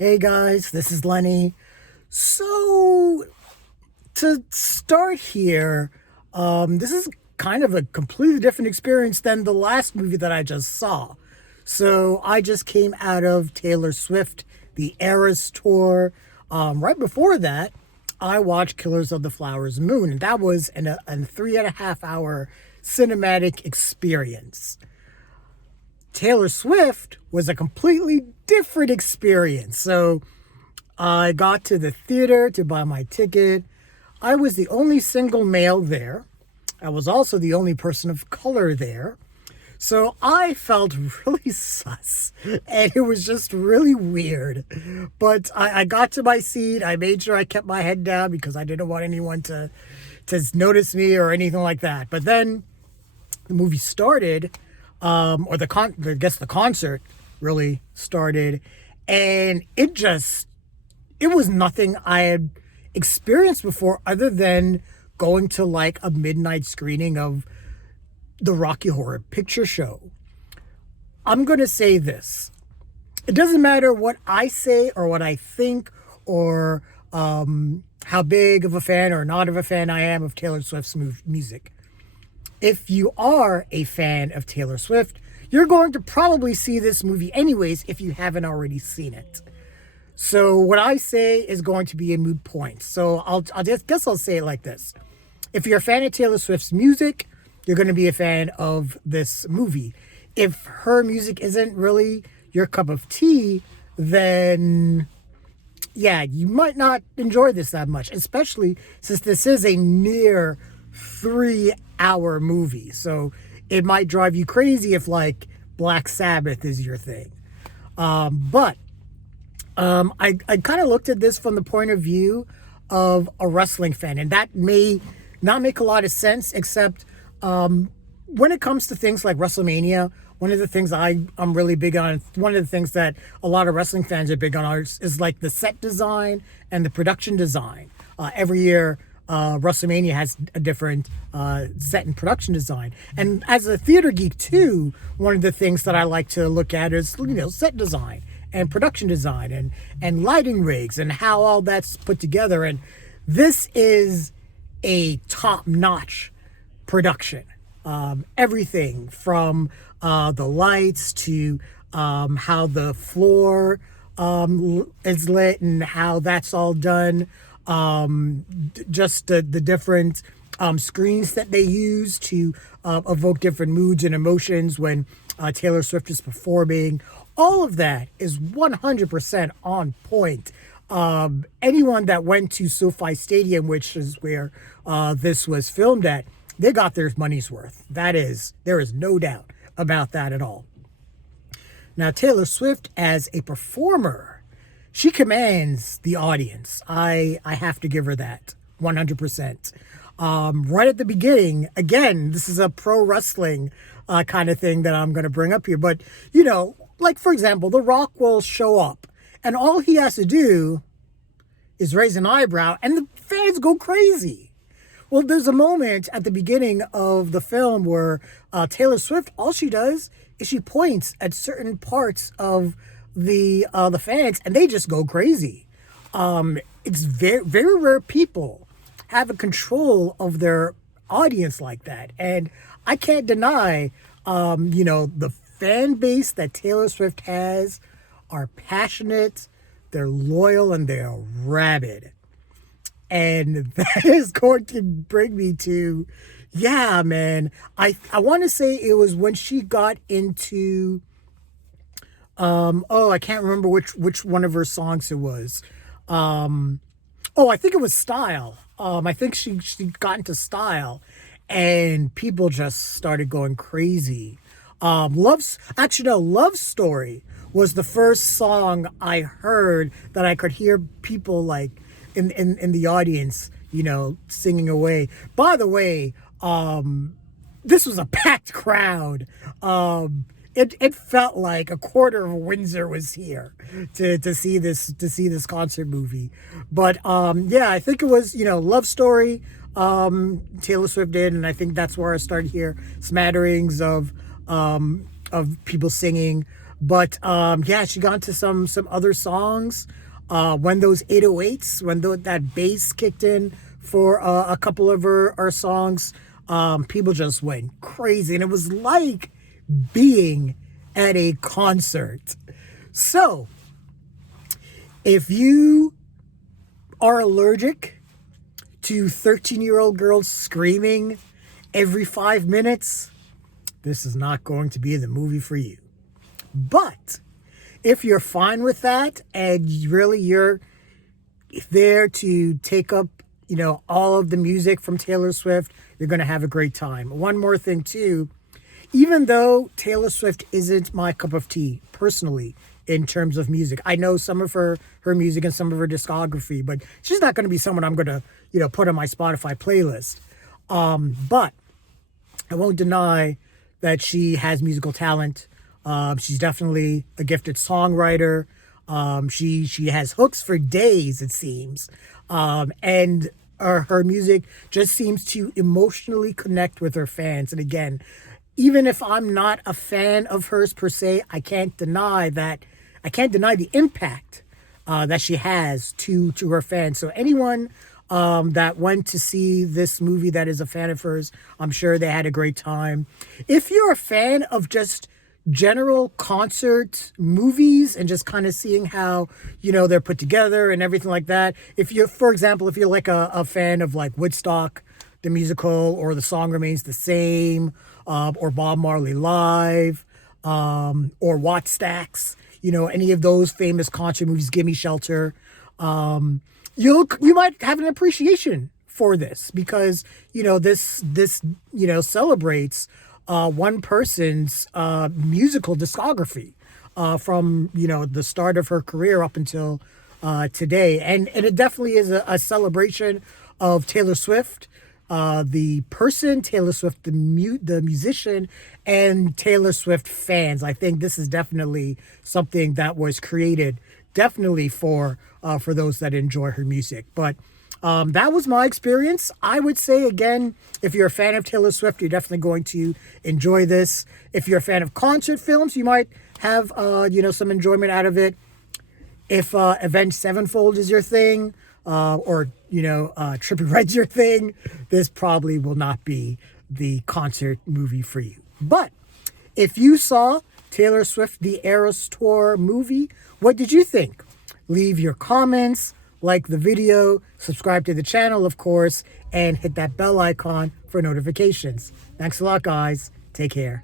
Hey guys, this is Lenny. So, to start here, this is kind of a completely different experience than the last movie that I just saw. So, I just came out of Taylor Swift, the Eras tour. Right before that, I watched Killers of the Flowers Moon, and that was a 3.5 hour cinematic experience. Taylor Swift was a completely different experience. So I got to the theater to buy my ticket. I was the only single male there. I was also the only person of color there. So I felt really sus. And it was just really weird. But I got to my seat. I made sure I kept my head down because I didn't want anyone to notice me or anything like that. But then the movie started, I guess the concert really started, and it was nothing I had experienced before, other than going to like a midnight screening of the Rocky Horror Picture Show. I'm gonna say this: it doesn't matter what I say or what I think or how big of a fan or not of a fan I am of Taylor Swift's music. If you are a fan of Taylor Swift, you're going to probably see this movie anyways if you haven't already seen it. So what I say is going to be a moot point. So I'll just guess I'll say it like this. If you're a fan of Taylor Swift's music, you're going to be a fan of this movie. If her music isn't really your cup of tea, then yeah, you might not enjoy this that much, especially since this is a near 3 hour movie. So it might drive you crazy if like Black Sabbath is your thing. But I kind of looked at this from the point of view of a wrestling fan, and that may not make a lot of sense, except when it comes to things like WrestleMania, one of the things I'm really big on, one of the things that a lot of wrestling fans are big on is like the set design and the production design. Every year, WrestleMania has a different set and production design. And as a theater geek too, one of the things that I like to look at is, set design and production design and lighting rigs and how all that's put together. And this is a top-notch production. Everything from the lights to how the floor is lit and how that's all done. Just the different screens that they use to evoke different moods and emotions when Taylor Swift is performing. All of that is 100% on point. Anyone that went to SoFi Stadium, which is where this was filmed at, they got their money's worth. There is no doubt about that at all. Now, Taylor Swift as a performer, she commands the audience. I have to give her that 100%. Right at the beginning, again, this is a pro wrestling kind of thing that I'm going to bring up here. But, like for example, The Rock will show up and all he has to do is raise an eyebrow and the fans go crazy. Well, there's a moment at the beginning of the film where Taylor Swift, all she does is she points at certain parts of the fans, and they just go crazy. It's very, very rare people have a control of their audience like that, and I can't deny, the fan base that Taylor Swift has are passionate, they're loyal, and they're rabid. And that is going to bring me to, yeah, man. I want to say it was when she got into, I can't remember which one of her songs it was. I think it was Style. I think she got into Style, and people just started going crazy. Love Story was the first song I heard that I could hear people like in the audience, singing away. By the way, this was a packed crowd. It felt like a quarter of Windsor was here to see this concert movie. But yeah, I think it was Love Story. Taylor Swift did, and I think that's where I started to hear smatterings of people singing. But yeah, she got into some other songs. When those 808s, when that bass kicked in for a couple of her songs, people just went crazy, and it was like being at a concert. So, if you are allergic to 13-year-old girls screaming every 5 minutes, this is not going to be the movie for you. But if you're fine with that and you're there to take up, all of the music from Taylor Swift, you're going to have a great time. One more thing too, even though Taylor Swift isn't my cup of tea personally in terms of music, I know some of her music and some of her discography, but she's not going to be someone I'm going to, put on my Spotify playlist. But I won't deny that she has musical talent. She's definitely a gifted songwriter. She has hooks for days, it seems. And her music just seems to emotionally connect with her fans. And again, even if I'm not a fan of hers per se, I can't deny the impact that she has to her fans. So anyone that went to see this movie that is a fan of hers, I'm sure they had a great time. If you're a fan of just general concert movies and just kind of seeing how, they're put together and everything like that, if you're, for example, if you're like a fan of like Woodstock, the musical, or The Song Remains the Same, or Bob Marley Live, or Watt Stacks, any of those famous concert movies, Gimme Shelter, you might have an appreciation for this because, this celebrates one person's musical discography from, the start of her career up until today. And it definitely is a celebration of Taylor Swift, the person, Taylor Swift, the musician, and Taylor Swift fans. I think this is definitely something that was created definitely for those that enjoy her music. But that was my experience. I would say, again, if you're a fan of Taylor Swift, you're definitely going to enjoy this. If you're a fan of concert films, you might have, some enjoyment out of it. If Avenged Sevenfold is your thing, or Trippie Redd's your thing, this probably will not be the concert movie for you. But if you saw Taylor Swift The Eras Tour movie, what did you think? Leave your comments, like the video, subscribe to the channel, of course, and hit that bell icon for notifications. Thanks a lot, guys. Take care.